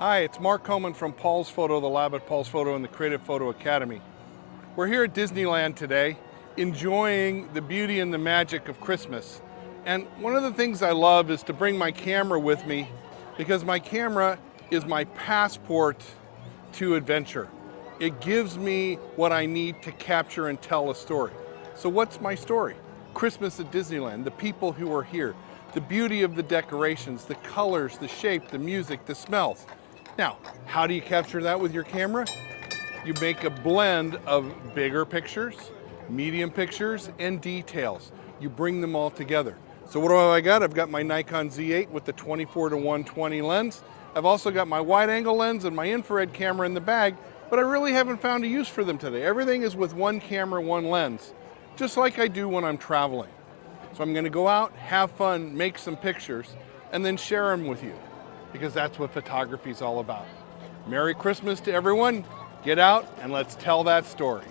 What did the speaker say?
Hi, it's Mark Coleman from Paul's Photo, the lab at Paul's Photo and the Creative Photo Academy. We're here at Disneyland today, enjoying the beauty and the magic of Christmas. And one of the things I love is to bring my camera with me because my camera is my passport to adventure. It gives me what I need to capture and tell a story. So what's my story? Christmas at Disneyland, the people who are here, the beauty of the decorations, the colors, the shape, the music, the smells. Now, how do you capture that with your camera? You make a blend of bigger pictures, medium pictures, and details. You bring them all together. So what do I got? I've got my Nikon Z8 with the 24-to-120 lens. I've also got my wide angle lens and my infrared camera in the bag, but I really haven't found a use for them today. Everything is with one camera, one lens, just like I do when I'm traveling. So I'm gonna go out, have fun, make some pictures, and then share them with you, because that's what photography is all about. Merry Christmas to everyone. Get out and let's tell that story.